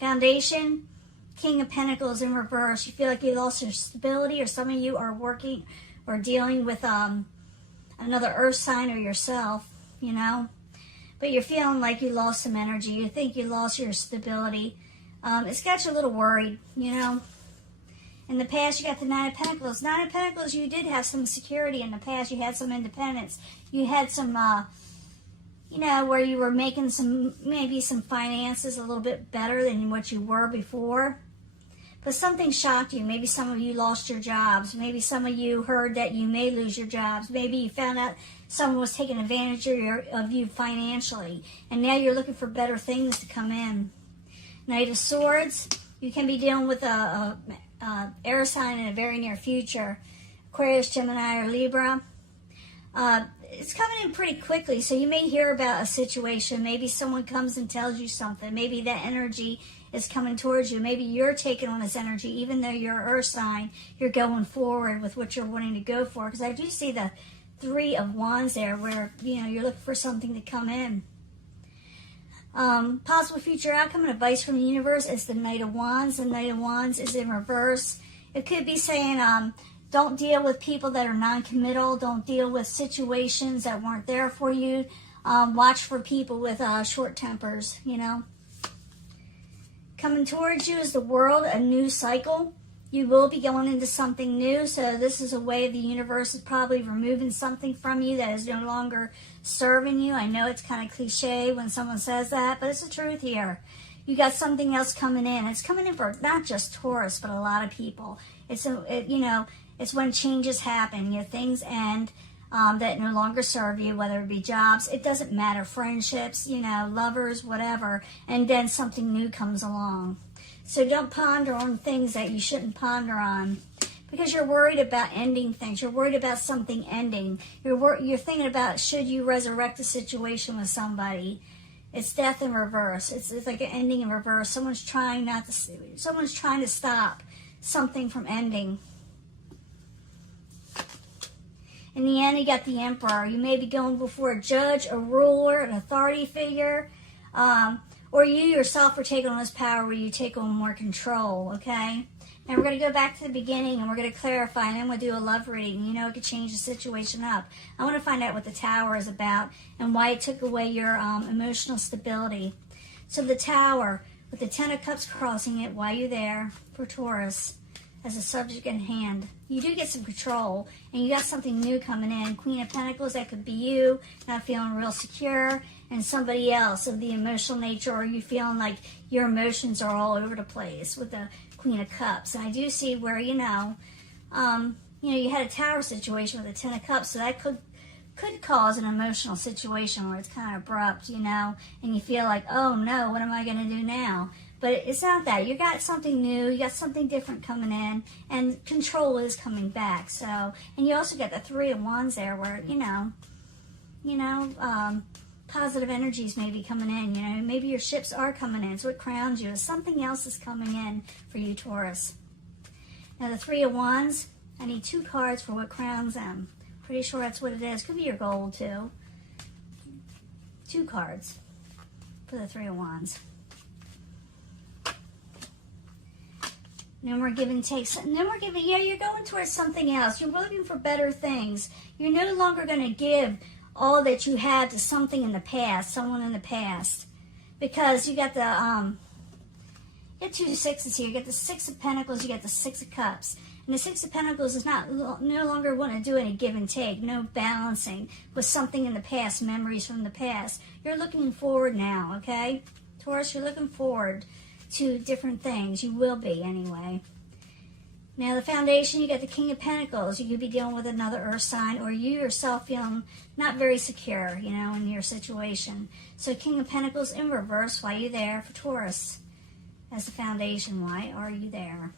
Foundation, King of Pentacles in reverse. You feel like you lost your stability, or some of you are working or dealing with another earth sign or yourself, you know. But you're feeling like you lost some energy. You think you lost your stability. It's got you a little worried, you know. In the past, you got the Nine of Pentacles. Nine of Pentacles, you did have some security in the past. You had some independence. You had some, you know, where you were making some, maybe some finances a little bit better than what you were before. But something shocked you. Maybe some of you lost your jobs. Maybe some of you heard that you may lose your jobs. Maybe you found out someone was taking advantage of you financially. And now you're looking for better things to come in. Knight of Swords. You can be dealing with a air sign in a very near future. Aquarius, Gemini, or Libra. It's coming in pretty quickly, so you may hear about a situation. Maybe someone comes and tells you something. Maybe that energy is coming towards you. Maybe you're taking on this energy, even though you're an earth sign, you're going forward with what you're wanting to go for. Because I do see the Three of Wands there, where, you know, you're looking for something to come in. Possible future outcome and advice from the universe is the Knight of Wands. The Knight of Wands is in reverse. It could be saying, don't deal with people that are non-committal. Don't deal with situations that weren't there for you. Watch for people with short tempers, you know. Coming towards you is the World, a new cycle. You will be going into something new, so this is a way the universe is probably removing something from you that is no longer serving you. I know it's kind of cliche when someone says that, but it's the truth here. You got something else coming in. It's coming in for not just Taurus, but a lot of people. You know, it's when changes happen. You know, things end that no longer serve you, whether it be jobs, it doesn't matter, friendships, you know, lovers, whatever, and then something new comes along. So don't ponder on things that you shouldn't ponder on, because you're worried about ending things. You're worried about something ending. You're thinking about, should you resurrect a situation with somebody. It's death in reverse. It's like an ending in reverse. Someone's trying to stop something from ending. In the end, you got the Emperor. You may be going before a judge, a ruler, an authority figure, or you yourself are taking on this power where you take on more control, okay? And we're going to go back to the beginning, and we're going to clarify, and then we'll do a love reading. You know, it could change the situation up. I want to find out what the Tower is about and why it took away your emotional stability. So the Tower, with the Ten of Cups crossing it, why are you there for Taurus? As a subject in hand, you do get some control, and you got something new coming in. Queen of Pentacles, that could be you not feeling real secure, and somebody else of the emotional nature, or you feeling like your emotions are all over the place with the Queen of Cups. And I do see where, you know, you had a Tower situation with the Ten of Cups, so that could cause an emotional situation where it's kind of abrupt, you know, and you feel like, oh no, what am I going to do now? But it's not that. You got something new, you got something different coming in, and control is coming back. So, and you also get the Three of Wands there, where positive energies may be coming in. You know, maybe your ships are coming in. So it crowns you. Something else is coming in for you, Taurus. Now the Three of Wands, I need 2 cards for what crowns them. Pretty sure that's what it is. Could be your gold too. 2 cards for the Three of Wands. And then we're giving takes. And then we're giving, yeah, you're going towards something else. You're looking for better things. You're no longer going to give all that you had to something in the past, someone in the past. Because you got the, you got 2 sixes here. You got the Six of Pentacles, you got the Six of Cups. And the Six of Pentacles is no longer want to do any give and take, no balancing with something in the past, memories from the past. You're looking forward now, okay? Taurus, you're looking forward to different things. You will be anyway. Now the Foundation, you got the King of Pentacles. You could be dealing with another earth sign, or you yourself feeling not very secure, you know, in your situation. So King of Pentacles in reverse, why are you there for Taurus? As the Foundation, why are you there?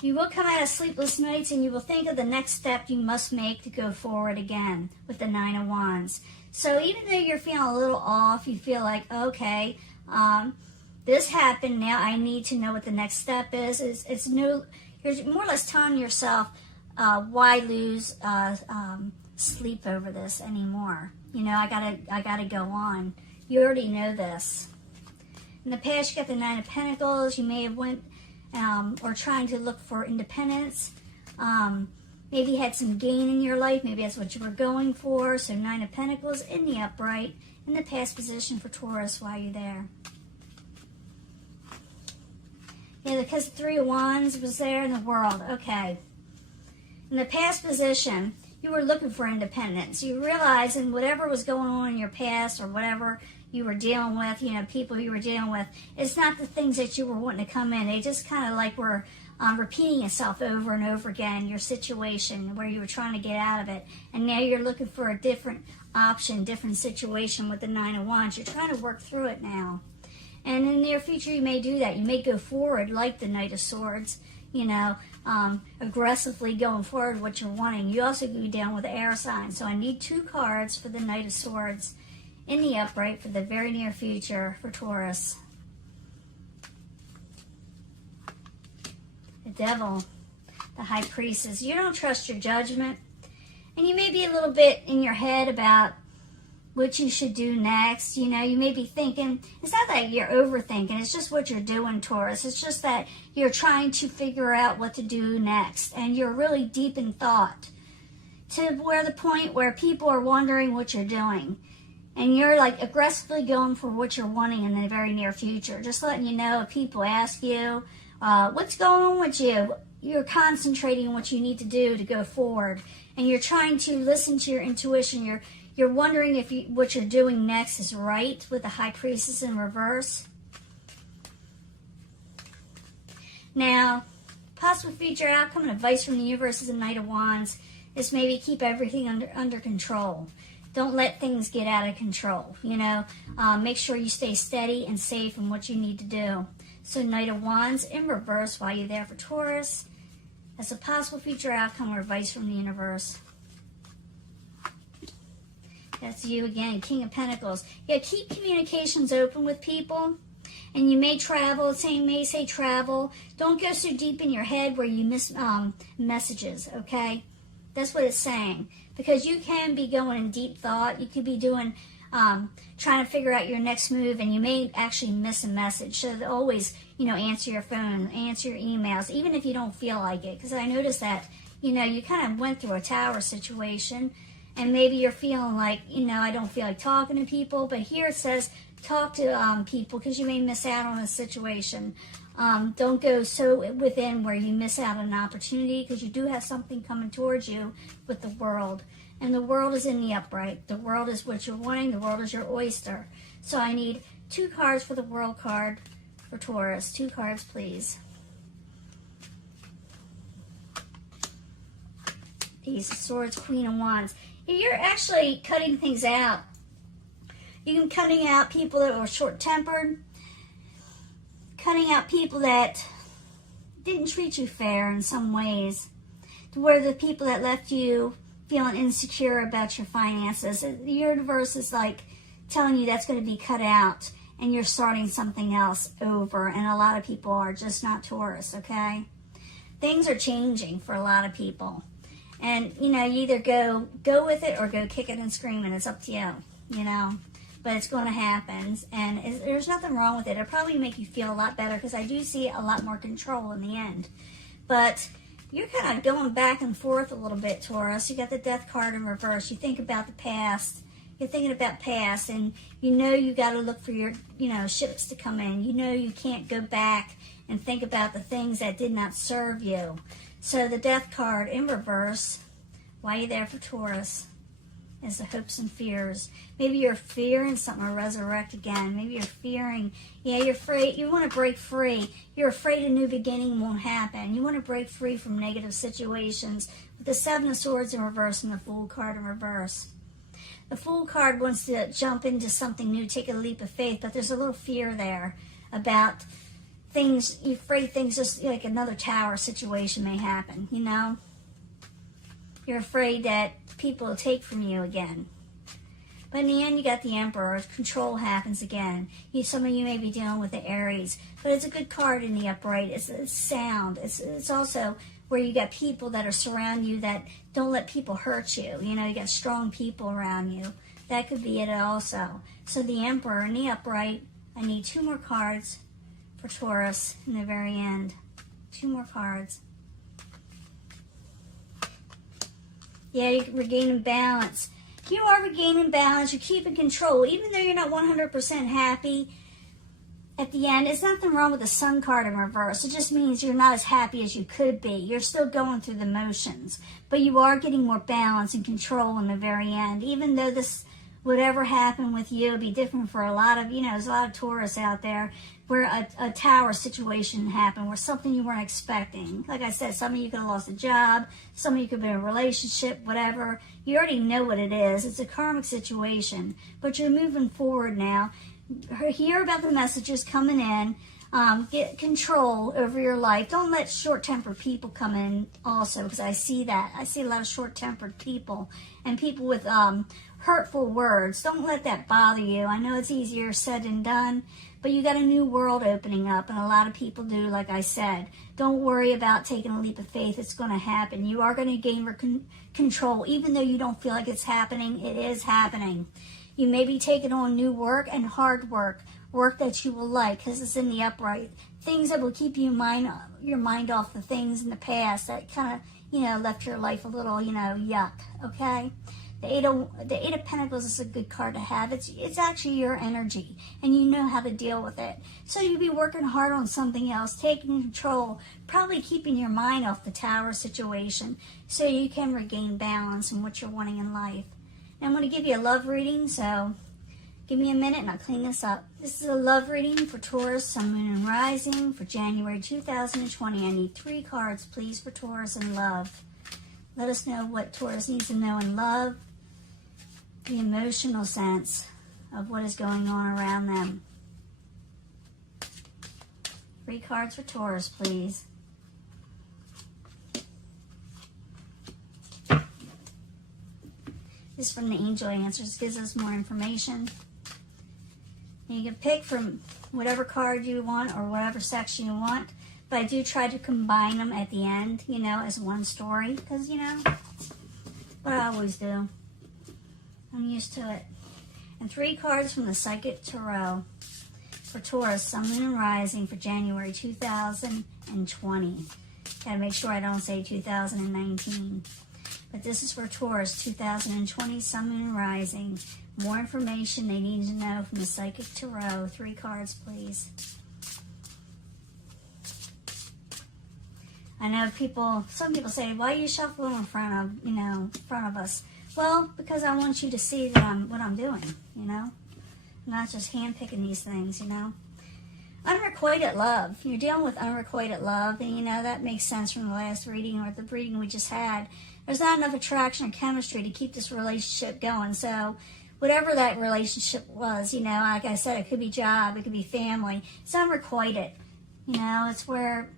You will come out of sleepless nights, and you will think of the next step you must make to go forward again with the Nine of Wands. So even though you're feeling a little off, you feel like, okay, this happened, now I need to know what the next step is. You're more or less telling yourself, why lose sleep over this anymore? You know, I gotta go on. You already know this. In the past, you got the Nine of Pentacles. You may have went or trying to look for independence. Maybe you had some gain in your life. Maybe that's what you were going for. So Nine of Pentacles in the upright, in the past position for Taurus while you're there. Yeah, because the Three of Wands was there in the World. Okay. In the past position, you were looking for independence. You realized in whatever was going on in your past or whatever you were dealing with, you know, people you were dealing with, it's not the things that you were wanting to come in. They just kind of like were repeating itself over and over again, your situation where you were trying to get out of it. And now you're looking for a different option, different situation with the Nine of Wands. You're trying to work through it now. And in the near future, you may do that. You may go forward like the Knight of Swords, you know, aggressively going forward what you're wanting. You also go down with the air sign. So I need 2 cards for the Knight of Swords in the upright for the very near future for Taurus. The Devil, the High Priestess. You don't trust your judgment. And you may be a little bit in your head about what you should do next. You know, you may be thinking, it's not that you're overthinking, it's just what you're doing, Taurus. It's just that you're trying to figure out what to do next. And you're really deep in thought to where the point where people are wondering what you're doing. And you're like aggressively going for what you're wanting in the very near future. Just letting you know if people ask you, what's going on with you? You're concentrating on what you need to do to go forward. And you're trying to listen to your intuition. You're wondering if what you're doing next is right with the High Priestess in reverse. Now, possible future outcome and advice from the universe is a Knight of Wands is maybe keep everything under control. Don't let things get out of control, you know. Make sure you stay steady and safe in what you need to do. So Knight of Wands in reverse while you're there for Taurus. As a possible future outcome or advice from the universe. That's you again, King of Pentacles. Yeah, keep communications open with people. And you may travel, may say travel. Don't go so deep in your head where you miss messages, okay? That's what it's saying. Because you can be going in deep thought. You could be doing, trying to figure out your next move, and you may actually miss a message. So always, you know, answer your phone, answer your emails, even if you don't feel like it. Because I noticed that, you know, you kind of went through a tower situation, and maybe you're feeling like, you know, I don't feel like talking to people. But here it says talk to people because you may miss out on a situation. Don't go so within where you miss out on an opportunity because you do have something coming towards you with the World. And the World is in the upright. The World is what you're wanting. The World is your oyster. So I need 2 cards for the World card for Taurus. 2 cards, please. Ace of Swords, Queen of Wands. You're actually cutting things out. You're cutting out people that are short-tempered. Cutting out people that didn't treat you fair in some ways. To where the people that left you feeling insecure about your finances. The universe is like telling you that's going to be cut out and you're starting something else over. And a lot of people are just not Taurus, okay? Things are changing for a lot of people. And, you know, you either go with it or go kick it and scream it. It's up to you, you know. But it's going to happen, and there's nothing wrong with it. It'll probably make you feel a lot better because I do see a lot more control in the end. But you're kind of going back and forth a little bit, Taurus. You got the Death card in reverse. You think about the past. You're thinking about past, and you know you got to look for your, you know, ships to come in. You know you can't go back and think about the things that did not serve you. So the Death card in reverse, while you're there for Taurus, is the hopes and fears. Maybe you're fearing something will resurrect again. Maybe you're fearing, yeah, you're afraid, you want to break free. You're afraid a new beginning won't happen. You want to break free from negative situations. With the Seven of Swords in reverse and the Fool card in reverse. The Fool card wants to jump into something new, take a leap of faith, but there's a little fear there about things, you're afraid things just like another tower situation may happen, you know? You're afraid that people will take from you again. But in the end, you got the Emperor. Control happens again. Some of you may be dealing with the Aries. But it's a good card in the upright. It's sound. It's also where you got people that are surrounding you that don't let people hurt you. You know, you got strong people around you. That could be it also. So the Emperor in the upright, I need 2 more cards for Taurus in the very end. 2 more cards. Yeah, you're regaining balance. You are regaining balance. You're keeping control. Even though you're not 100% happy at the end, it's nothing wrong with the Sun card in reverse. It just means you're not as happy as you could be. You're still going through the motions. But you are getting more balance and control in the very end. Even though this, whatever happened with you, will be different for a lot of, there's a lot of Taurus out there where a tower situation happened, where something you weren't expecting. Like I said, some of you could have lost a job, some of you could be in a relationship, whatever. You already know what it is. It's a karmic situation, but you're moving forward now. Hear about the messages coming in. Get control over your life. Don't let short-tempered people come in also, because I see that. I see a lot of short-tempered people and people with hurtful words. Don't let that bother you. I know it's easier said than done, but you got a new world opening up, and a lot of people do, like I said. Don't worry about taking a leap of faith. It's going to happen. You are going to gain control. Even though you don't feel like it's happening, it is happening. You may be taking on new work and hard work, work that you will like, because it's in the upright. Things that will keep your mind off the things in the past that kind of, left your life a little, yuck, okay? The Eight of Pentacles is a good card to have. It's actually your energy, and you know how to deal with it. So you'll be working hard on something else, taking control, probably keeping your mind off the tower situation so you can regain balance in what you're wanting in life. And I'm going to give you a love reading, so give me a minute and I'll clean this up. This is a love reading for Taurus, Sun, Moon, and Rising for January 2020. I need 3 cards, please, for Taurus and love. Let us know what Taurus needs to know in love, the emotional sense of what is going on around them. 3 cards for Taurus, please. This is from the Angel Answers. Gives us more information. And you can pick from whatever card you want or whatever section you want. But I do try to combine them at the end, as one story. Because, what I always do. I'm used to it. And 3 cards from the Psychic Tarot for Taurus, Sun, Moon, and Rising for January 2020. Gotta make sure I don't say 2019. But this is for Taurus, 2020, Sun, Moon, and Rising. More information they need to know from the Psychic Tarot. 3 cards, please. I know some people say, why are you shuffling in front of us? Well, because I want you to see that what I'm doing, I'm not just handpicking these things, Unrequited love. You're dealing with unrequited love, and that makes sense from the last reading or the reading we just had. There's not enough attraction or chemistry to keep this relationship going. So whatever that relationship was, like I said, it could be job, it could be family. It's unrequited. It's where,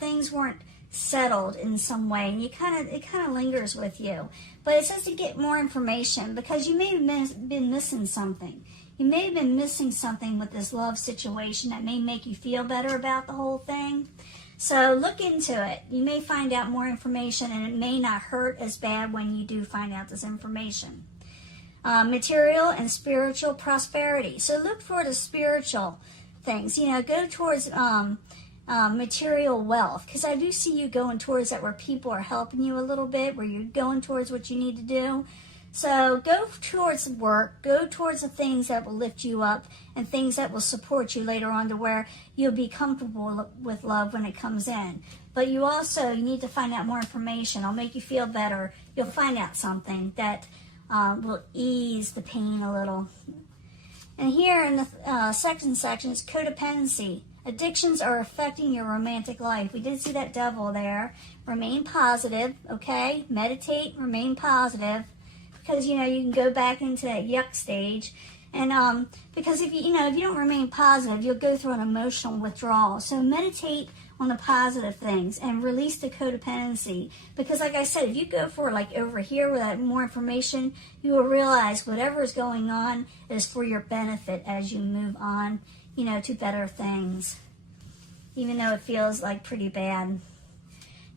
things weren't settled in some way, and it kind of lingers with you. But it says to get more information, because you may have been missing something. You may have been missing something with this love situation that may make you feel better about the whole thing. So look into it. You may find out more information, and it may not hurt as bad when you do find out this information. Material and spiritual prosperity. So look for the spiritual things. Go towards material wealth, because I do see you going towards that where people are helping you a little bit, where you're going towards what you need to do. So go towards work, go towards the things that will lift you up and things that will support you later on to where you'll be comfortable with love when it comes in. But you need to find out more information. I'll make you feel better. You'll find out something that will ease the pain a little. And here in the second section is codependency. Addictions are affecting your romantic life. We did see that devil there. Remain positive, okay? Meditate, remain positive. Because, you can go back into that yuck stage. And because if you don't remain positive, you'll go through an emotional withdrawal. So meditate on the positive things and release the codependency. Because like I said, if you go for like over here with that more information, you will realize whatever is going on is for your benefit as you move on, to better things. Even though it feels like pretty bad.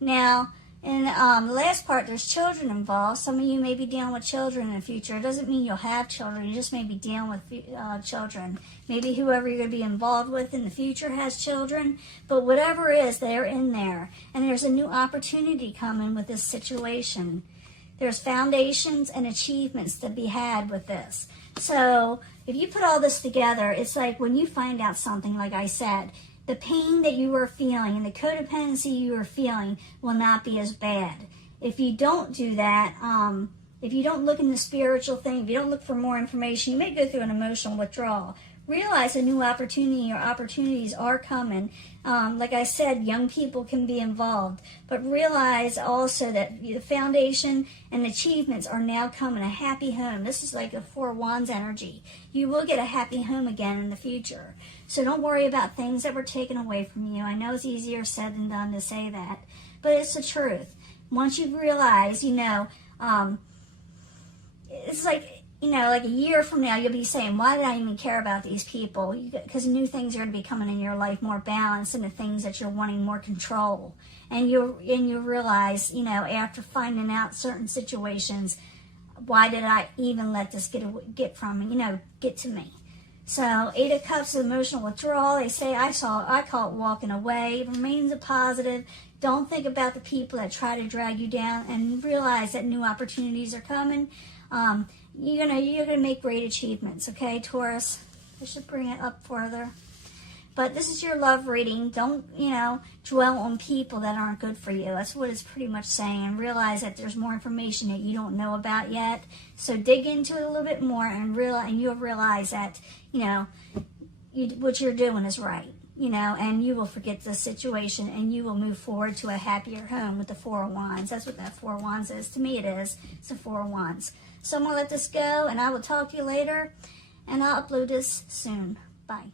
Now, And the last part, there's children involved. Some of you may be dealing with children in the future. It doesn't mean you'll have children. You just may be dealing with children. Maybe whoever you're going to be involved with in the future has children. But whatever it is, they're in there. And there's a new opportunity coming with this situation. There's foundations and achievements to be had with this. So if you put all this together, it's like when you find out something, like I said, the pain that you are feeling and the codependency you are feeling will not be as bad. If you don't do that, if you don't look in the spiritual thing, if you don't look for more information, you may go through an emotional withdrawal. Realize a new opportunity or opportunities are coming. Like I said, young people can be involved. But realize also that the foundation and achievements are now coming. A happy home. This is like a Four Wands energy. You will get a happy home again in the future. So don't worry about things that were taken away from you. I know it's easier said than done to say that. But it's the truth. Once you realize, it's like, like a year from now, you'll be saying, why did I even care about these people? Because new things are going to be coming in your life, more balance, and the things that you're wanting more control. And you'll realize, after finding out certain situations, why did I even let this get to me? So, Eight of Cups, emotional withdrawal. They say, I call it walking away. Remain positive. Don't think about the people that try to drag you down, and realize that new opportunities are coming. You're gonna make great achievements, okay, Taurus? I should bring it up further. But this is your love reading. Don't, dwell on people that aren't good for you. That's what it's pretty much saying. And realize that there's more information that you don't know about yet. So dig into it a little bit more, and you'll realize that, what you're doing is right. And you will forget the situation, and you will move forward to a happier home with the Four of Wands. That's what that Four of Wands is. To me, it is. It's the Four of Wands. So I'm going to let this go, and I will talk to you later, and I'll upload this soon. Bye.